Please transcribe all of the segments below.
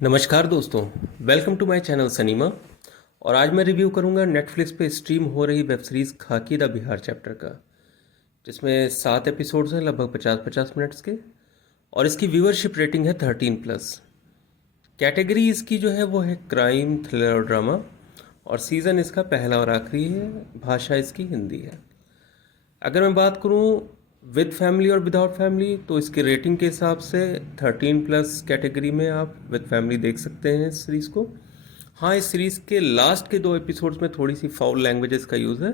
नमस्कार दोस्तों, welcome to my channel सनीमा। और आज मैं रिव्यू करूंगा नेटफ्लिक्स पे स्ट्रीम हो रही वेब सीरीज़ खाकी द बिहार चैप्टर का, जिसमें 7 एपिसोड्स हैं लगभग 50-50 मिनट्स के। और इसकी व्यूअरशिप रेटिंग है 13+। कैटेगरी इसकी जो है वो है क्राइम, थ्रिलर और ड्रामा। और सीज़न इसका पहला और आखिरी है। भाषा इसकी हिंदी है। अगर मैं बात करूं विद फैमिली और विदाउट फैमिली, तो इसके रेटिंग के हिसाब से 13+ कैटेगरी में आप विद फैमिली देख सकते हैं इस सीरीज़ को। हाँ, इस सीरीज़ के लास्ट के 2 एपिसोड्स में थोड़ी सी फाउल लैंग्वेजेस का यूज़ है,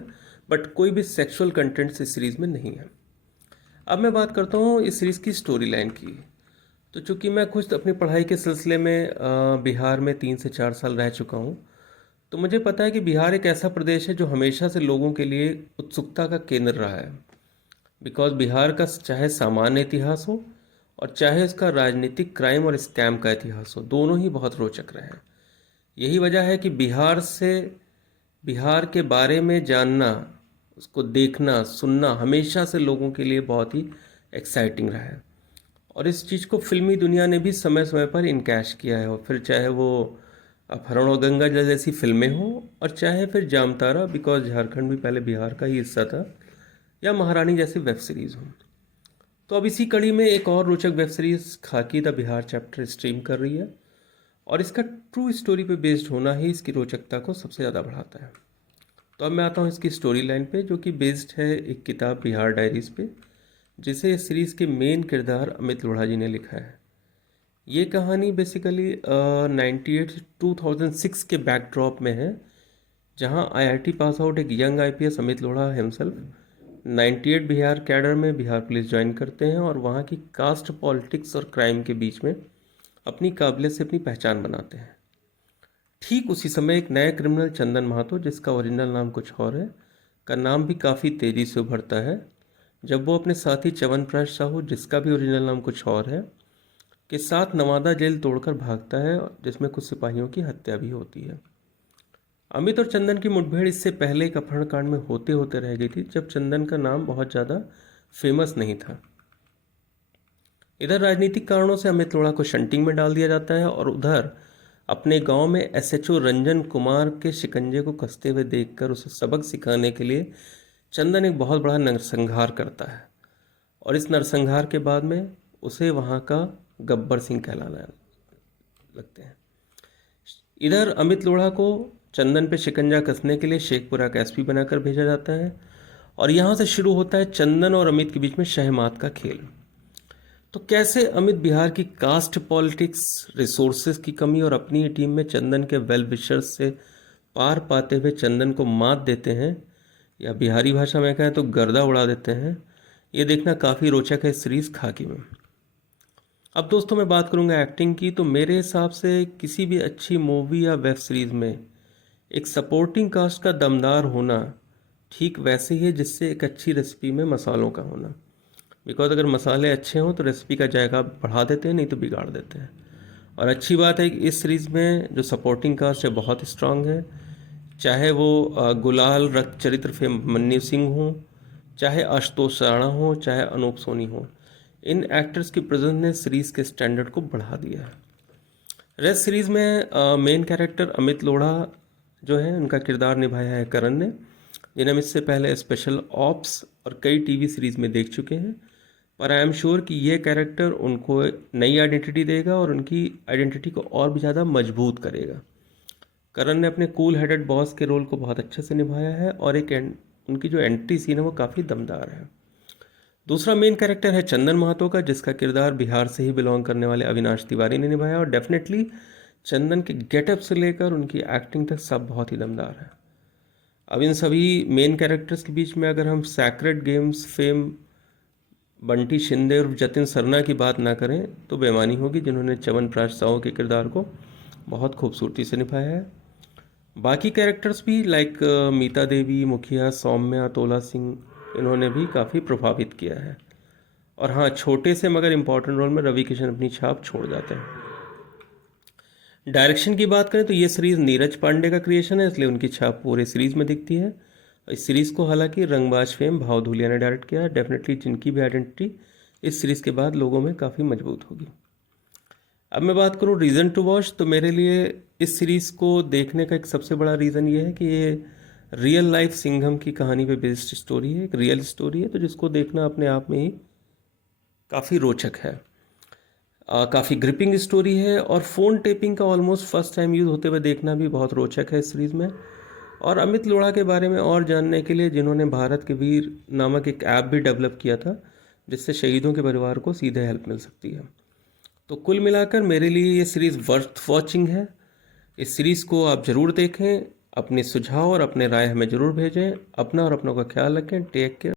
बट कोई भी सेक्सुअल कंटेंट्स इस सीरीज़ में नहीं है। अब मैं बात करता हूँ इस सीरीज़ की स्टोरी लाइन की। तो चूंकि मैं खुद अपनी पढ़ाई के सिलसिले में बिहार में 3 से 4 साल रह चुका हूँ, तो मुझे पता है कि बिहार एक ऐसा प्रदेश है जो हमेशा से लोगों के लिए उत्सुकता का केंद्र रहा है। बिकॉज बिहार का चाहे सामान्य इतिहास हो और चाहे उसका राजनीतिक क्राइम और स्कैम का इतिहास हो, दोनों ही बहुत रोचक रहे हैं। यही वजह है कि बिहार के बारे में जानना, उसको देखना सुनना हमेशा से लोगों के लिए बहुत ही एक्साइटिंग रहा है। और इस चीज़ को फिल्मी दुनिया ने भी समय समय पर इनकैश किया है। और फिर चाहे वो अपहरण और गंगा जल जैसी फिल्में हों, और चाहे फिर जामतारा, बिकॉज झारखंड भी पहले बिहार का ही हिस्सा था, या महारानी जैसी वेब सीरीज़ हो। तो अब इसी कड़ी में एक और रोचक वेब सीरीज खाकी द बिहार चैप्टर स्ट्रीम कर रही है। और इसका ट्रू स्टोरी पे बेस्ड होना ही इसकी रोचकता को सबसे ज़्यादा बढ़ाता है। तो अब मैं आता हूँ इसकी स्टोरी लाइन पे, जो कि बेस्ड है एक किताब बिहार डायरीज पे, जिसे इस सीरीज़ के मेन किरदार अमित लोढ़ा जी ने लिखा है। ये कहानी बेसिकली 98 से 2006 के बैकड्रॉप में है, जहां आईआईटी पास आउट एक young IPS Amit Lodha himself 98 Bihar cadre में बिहार पुलिस ज्वाइन करते हैं और वहां की कास्ट पॉलिटिक्स और क्राइम के बीच में अपनी काबिलियत से अपनी पहचान बनाते हैं। ठीक उसी समय एक नए क्रिमिनल चंदन महातो, जिसका ओरिजिनल नाम कुछ और है, का नाम भी काफ़ी तेज़ी से उभरता है, जब वो अपने साथी च्यवनप्राश साहू, जिसका भी ओरिजिनल नाम कुछ और है, के साथ नवादा जेल तोड़कर भागता है, जिसमें कुछ सिपाहियों की हत्या भी होती है। अमित और चंदन की मुठभेड़ इससे पहले एक अपहरण कांड में होते होते रह गई थी, जब चंदन का नाम बहुत ज़्यादा फेमस नहीं था। इधर राजनीतिक कारणों से अमित लोढ़ा को शंटिंग में डाल दिया जाता है, और उधर अपने गांव में एसएचओ रंजन कुमार के शिकंजे को कसते हुए देखकर उसे सबक सिखाने के लिए चंदन एक बहुत बड़ा नरसंहार करता है। और इस नरसंहार के बाद में उसे वहाँ का गब्बर सिंह कहलाने लगते हैं। इधर अमित लोढ़ा को चंदन पे शिकंजा कसने के लिए शेखपुरा का एसपी बनाकर भेजा जाता है, और यहाँ से शुरू होता है चंदन और अमित के बीच में शहमात का खेल। तो कैसे अमित बिहार की कास्ट पॉलिटिक्स, रिसोर्सेज की कमी और अपनी टीम में चंदन के वेल विशर्स से पार पाते हुए चंदन को मात देते हैं, या बिहारी भाषा में कहें तो गर्दा उड़ा देते हैं, ये देखना काफ़ी रोचक है इस सीरीज़ खाकी में। अब दोस्तों मैं बात करूंगा एक्टिंग की, तो मेरे हिसाब से किसी भी अच्छी मूवी या वेब सीरीज़ में एक सपोर्टिंग कास्ट का दमदार होना ठीक वैसे ही है जिससे एक अच्छी रेसिपी में मसालों का होना। बिकॉज अगर मसाले अच्छे हों तो रेसिपी का जायका बढ़ा देते हैं, नहीं तो बिगाड़ देते हैं। और अच्छी बात है कि इस सीरीज़ में जो सपोर्टिंग कास्ट है बहुत स्ट्रांग है। चाहे वो गुलाल रक्त चरित्र फेम मन्नी सिंह हो, चाहे आशुतोष राणा हो, चाहे अनूप सोनी हो, इन एक्टर्स की प्रेजेंस ने सीरीज़ के स्टैंडर्ड को बढ़ा दिया है। रेस सीरीज़ में मेन कैरेक्टर अमित लोढ़ा जो है, उनका किरदार निभाया है करण ने, जिन्हें हम इससे पहले स्पेशल ऑप्स और कई टीवी सीरीज़ में देख चुके हैं। पर आई एम श्योर कि ये कैरेक्टर उनको नई आइडेंटिटी देगा और उनकी आइडेंटिटी को और भी ज़्यादा मजबूत करेगा। करण ने अपने कूल हेडेड बॉस के रोल को बहुत अच्छे से निभाया है, और उनकी जो एंट्री सीन है वो काफ़ी दमदार है। दूसरा मेन कैरेक्टर है चंदन महातो का, जिसका किरदार बिहार से ही बिलोंग करने वाले अविनाश तिवारी ने निभाया, और डेफिनेटली चंदन के गेटअप से लेकर उनकी एक्टिंग तक सब बहुत ही दमदार है। अब इन सभी मेन कैरेक्टर्स के बीच में अगर हम sacred games fame Bunty Shinde और जतिन सरना की बात ना करें तो बेमानी होगी, जिन्होंने च्यवनप्राश साहू के किरदार को बहुत खूबसूरती से निभाया है। बाकी कैरेक्टर्स भी लाइक मीता देवी, मुखिया, सौम्या, तोला सिंह, इन्होंने भी काफ़ी प्रभावित किया है। और हाँ, छोटे से मगर इम्पॉर्टेंट रोल में रवि किशन अपनी छाप छोड़ जाते हैं। डायरेक्शन की बात करें तो ये सीरीज़ नीरज पांडे का क्रिएशन है, इसलिए उनकी छाप पूरे सीरीज़ में दिखती है। इस सीरीज़ को हालांकि रंगबाज फेम भाव धुलिया ने डायरेक्ट किया है, डेफिनेटली जिनकी भी आइडेंटिटी इस सीरीज़ के बाद लोगों में काफ़ी मजबूत होगी। अब मैं बात करूँ रीज़न टू वॉच, तो मेरे लिए इस सीरीज़ को देखने का एक सबसे बड़ा रीज़न ये है कि ये रियल लाइफ सिंघम की कहानी पे बेस्ड स्टोरी है, एक रियल स्टोरी है, तो जिसको देखना अपने आप में ही काफ़ी रोचक है। काफ़ी ग्रिपिंग स्टोरी है, और फ़ोन टेपिंग का ऑलमोस्ट फर्स्ट टाइम यूज़ होते हुए देखना भी बहुत रोचक है इस सीरीज़ में। और अमित लोढ़ा के बारे में और जानने के लिए, जिन्होंने भारत के वीर नामक एक ऐप भी डेवलप किया था, जिससे शहीदों के परिवार को सीधे हेल्प मिल सकती है। तो कुल मिलाकर मेरे लिए ये सीरीज़ वर्थ वॉचिंग है। इस सीरीज़ को आप ज़रूर देखें, अपने सुझाव और अपने राय हमें ज़रूर भेजें। अपना और अपनों का ख्याल रखें। Take care.